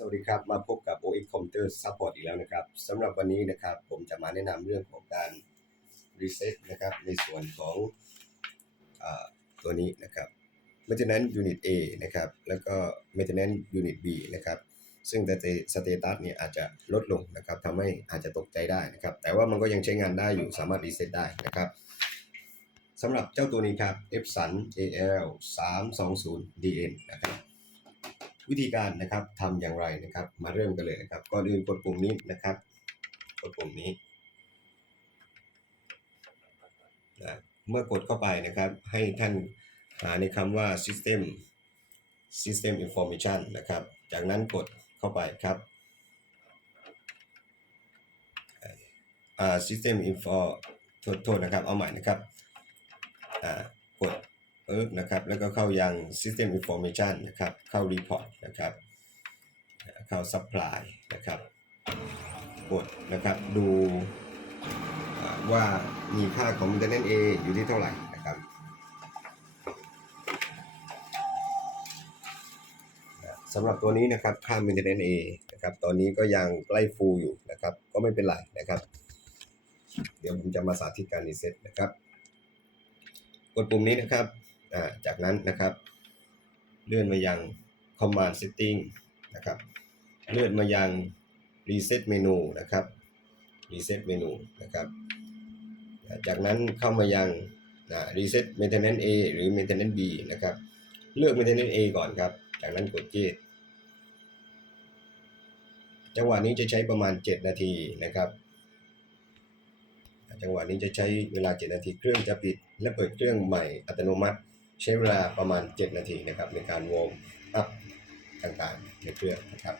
สวัสดีครับ มาพบกับ OX Computer Support อีกแล้วนะครับสำหรับวันนี้นะครับ ผมจะมาแนะนำเรื่องของการรีเซ็ตนะครับ ในส่วนของอตัวนี้นะครับ Maintenance Unit A นะครับ แล้วก็ Maintenance Unit B นะครับ ซึ่งแต่สเตตัสเนี่ยอาจจะลดลงนะครับทำให้อาจจะตกใจได้นะครับ แต่ว่ามันก็ยังใช้งานได้อยู่สามารถรีเซ็ตได้นะครับสำหรับเจ้าตัวนี้ครับ Epson AL 320 DN นะครับ วิธีการนะครับทำอย่างไรนะครับ มาเริ่มกันเลยนะครับก่อนอื่นกดปุ่มนี้นะครับกดปุ่มนี้นะเมื่อกดเข้าไปนะครับ ให้ท่านหาในคำว่า system system information นะครับ จากนั้นกดเข้าไปครับอ่า system info โทษโทษนะครับ เอาใหม่นะครับ อ่า นะครับ แล้วก็เข้ายัง System Information นะครับ เข้า Report นะครับ เข้า Supply นะครับ กดนะครับ ดูว่ามีค่าของ Maintenance A อยู่ที่เท่าไหร่นะครับ สำหรับตัวนี้นะครับ ค่า Maintenance A นะครับ ตอนนี้ก็ยังใกล้ full อยู่นะครับ ก็ไม่เป็นไรนะครับ เดี๋ยวผมจะมาสาธิตการรีเซ็ตนะครับ กดปุ่มนี้นะครับ จากนั้นนะครับ เลื่อนมายัง command setting นะครับ เลื่อนมายัง reset menu นะครับ reset menu นะครับ จากนั้นเข้ามายังอ่า reset maintenance A หรือ maintenance B นะครับ เลือก maintenance A ก่อนครับ จากนั้นกด J จังหวะนี้จะใช้ประมาณ 7 นาทีนะครับจังหวะนี้จะใช้เวลา 7 นาทีเครื่องจะปิด และเปิดเครื่องใหม่อัตโนมัติ ใช้เวลาประมาณ 7 นาทีนะครับในการวอร์มอัพต่างๆในเครื่องนะครับ